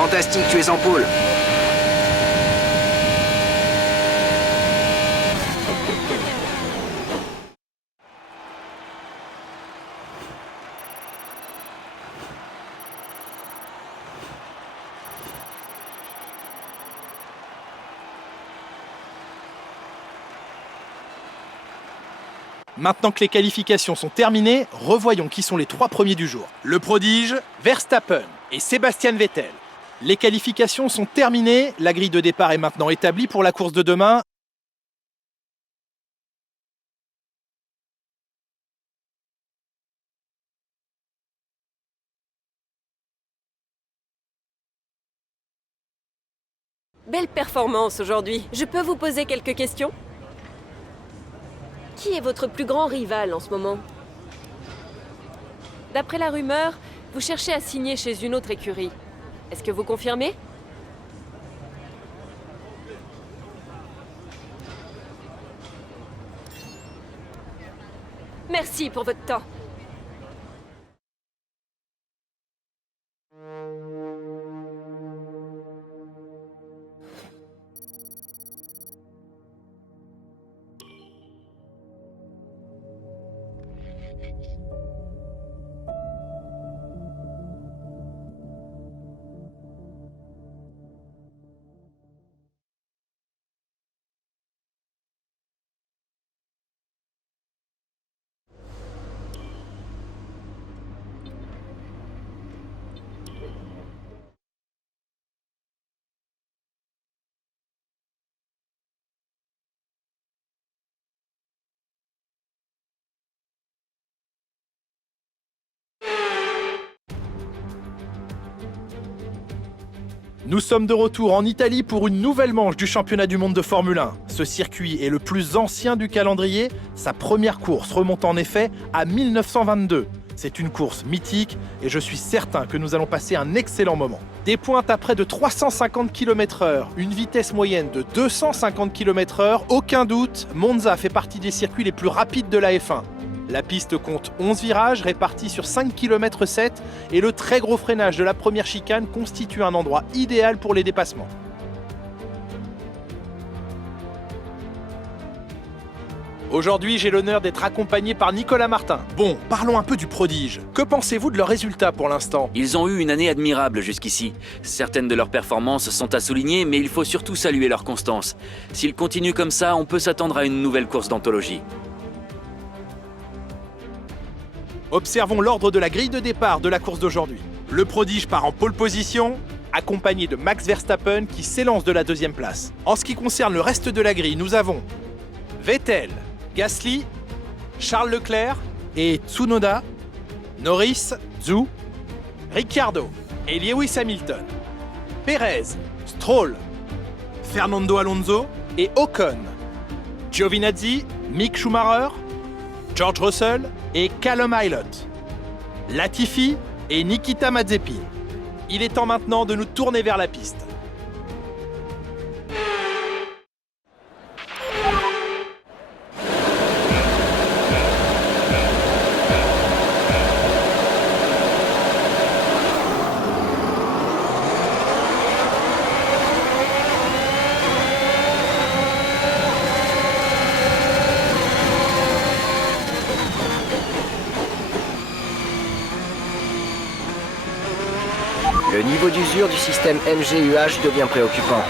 Fantastique, tu es en pôle. Maintenant que les qualifications sont terminées, revoyons qui sont les 3 premiers du jour. Le prodige, Verstappen et Sébastien Vettel. Les qualifications sont terminées, la grille de départ est maintenant établie pour la course de demain. Belle performance aujourd'hui. Je peux vous poser quelques questions? Qui est votre plus grand rival en ce moment? D'après la rumeur, vous cherchez à signer chez une autre écurie. Est-ce que vous confirmez? Merci pour votre temps. Nous sommes de retour en Italie pour une nouvelle manche du championnat du monde de Formule 1. Ce circuit est le plus ancien du calendrier. Sa première course remonte en effet à 1922. C'est une course mythique et je suis certain que nous allons passer un excellent moment. Des pointes à près de 350 km/h, une vitesse moyenne de 250 km/h, aucun doute, Monza fait partie des circuits les plus rapides de la F1. La piste compte 11 virages répartis sur 5,7 km et le très gros freinage de la première chicane constitue un endroit idéal pour les dépassements. Aujourd'hui, j'ai l'honneur d'être accompagné par Nicolas Martin. Bon, parlons un peu du prodige. Que pensez-vous de leurs résultats pour l'instant? Ils ont eu une année admirable jusqu'ici. Certaines de leurs performances sont à souligner, mais il faut surtout saluer leur constance. S'ils continuent comme ça, on peut s'attendre à une nouvelle course d'anthologie. Observons l'ordre de la grille de départ de la course d'aujourd'hui. Le prodige part en pole position, accompagné de Max Verstappen qui s'élance de la 2e place. En ce qui concerne le reste de la grille, nous avons Vettel, Gasly, Charles Leclerc et Tsunoda, Norris, Zhou, Ricciardo et Lewis Hamilton, Perez, Stroll, Fernando Alonso et Ocon, Giovinazzi, Mick Schumacher, George Russell et Callum Ilott, Latifi et Nikita Mazepin. Il est temps maintenant de nous tourner vers la piste. Le niveau d'usure du système MGUH devient préoccupant.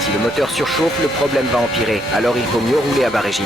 Si le moteur surchauffe, le problème va empirer, alors il faut mieux rouler à bas régime.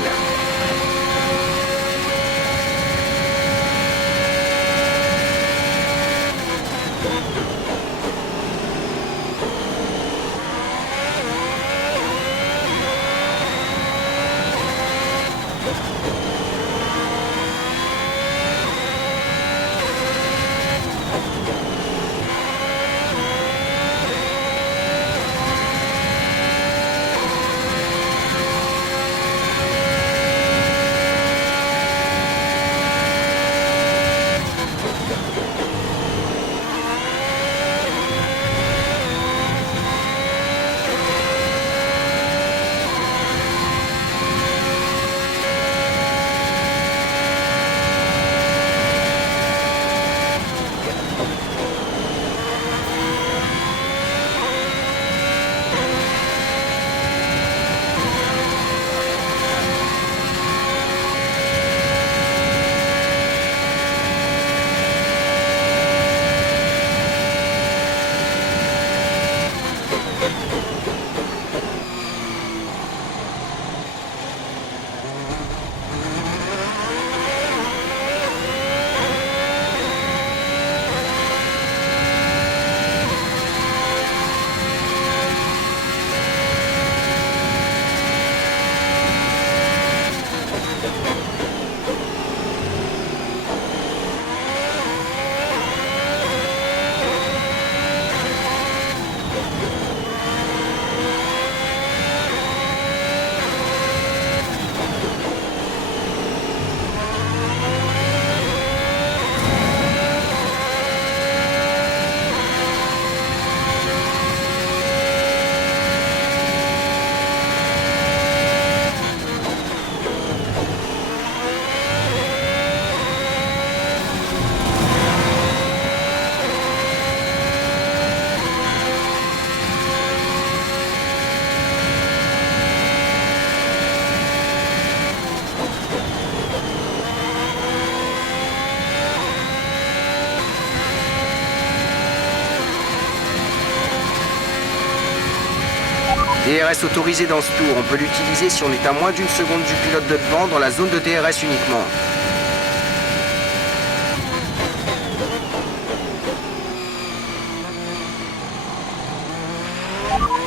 DRS autorisé dans ce tour. On peut l'utiliser si on est à moins d'une seconde du pilote de devant dans la zone de DRS uniquement.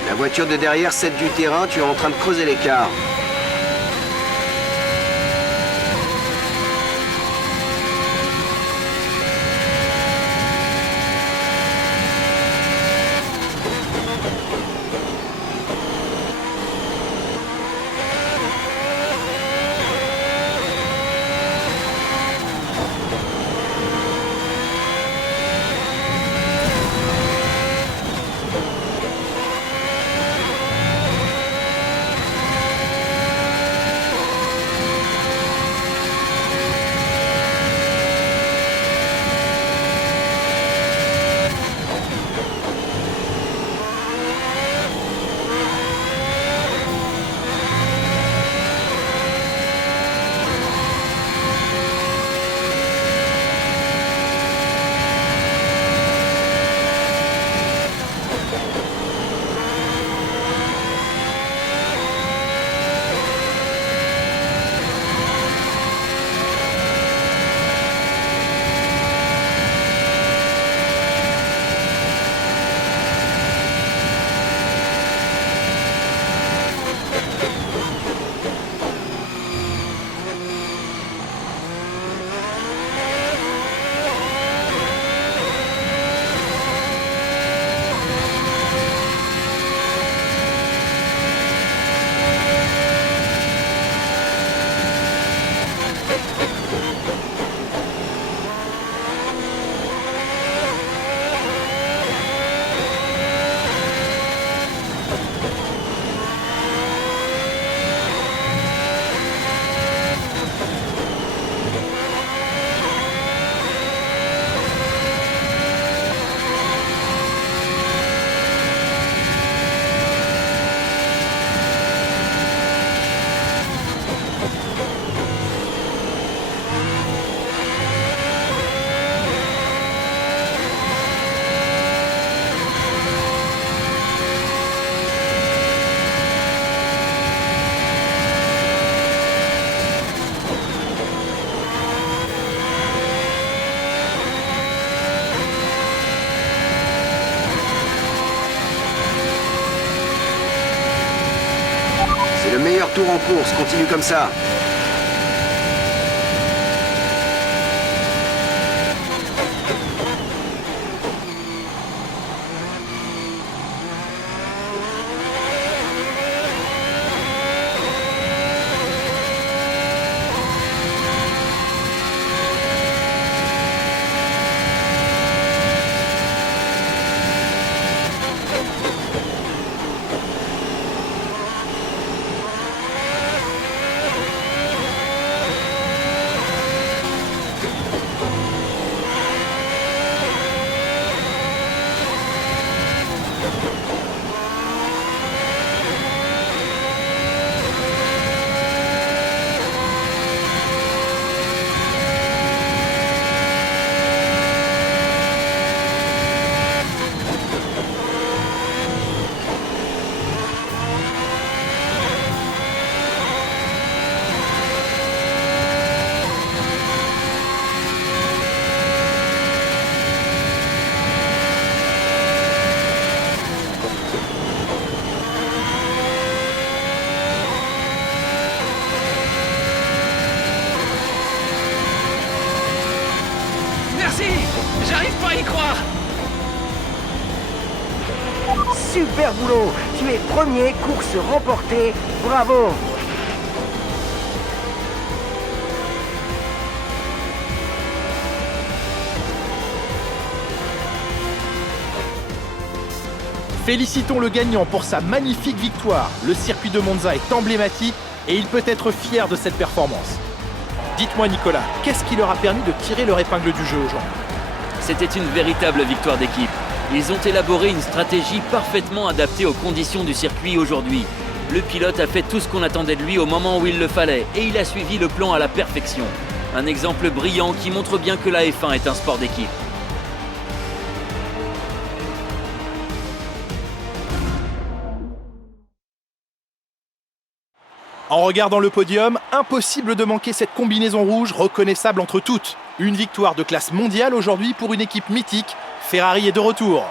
La voiture de derrière cède du terrain, tu es en train de creuser l'écart. C'est le meilleur tour en course, continue comme ça. J'arrive pas à y croire. Super boulot, tu es premier, course remportée, bravo. Félicitons le gagnant pour sa magnifique victoire. Le circuit de Monza est emblématique et il peut être fier de cette performance. Dites-moi Nicolas, qu'est-ce qui leur a permis de tirer leur épingle du jeu aujourd'hui ? C'était une véritable victoire d'équipe. Ils ont élaboré une stratégie parfaitement adaptée aux conditions du circuit aujourd'hui. Le pilote a fait tout ce qu'on attendait de lui au moment où il le fallait et il a suivi le plan à la perfection. Un exemple brillant qui montre bien que la F1 est un sport d'équipe. En regardant le podium, impossible de manquer cette combinaison rouge reconnaissable entre toutes. Une victoire de classe mondiale aujourd'hui pour une équipe mythique. Ferrari est de retour.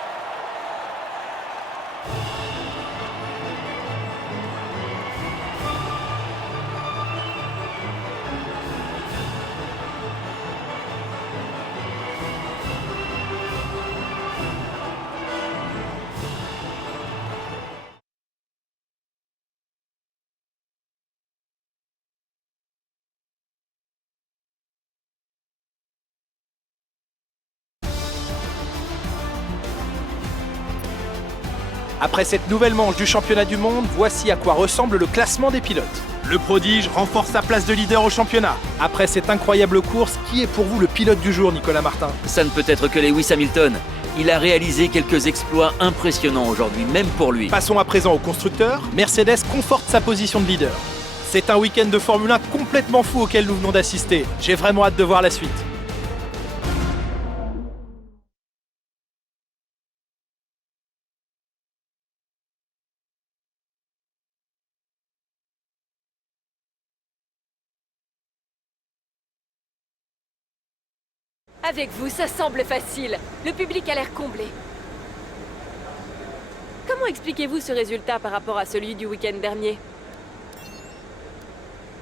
Après cette nouvelle manche du championnat du monde, voici à quoi ressemble le classement des pilotes. Le prodige renforce sa place de leader au championnat. Après cette incroyable course, qui est pour vous le pilote du jour, Nicolas Martin? Ça ne peut être que Lewis Hamilton. Il a réalisé quelques exploits impressionnants aujourd'hui, même pour lui. Passons à présent au constructeur. Mercedes conforte sa position de leader. C'est un week-end de Formule 1 complètement fou auquel nous venons d'assister. J'ai vraiment hâte de voir la suite. Avec vous, ça semble facile. Le public a l'air comblé. Comment expliquez-vous ce résultat par rapport à celui du week-end dernier?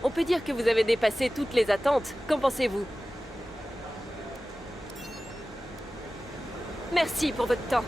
On peut dire que vous avez dépassé toutes les attentes. Qu'en pensez-vous? Merci pour votre temps.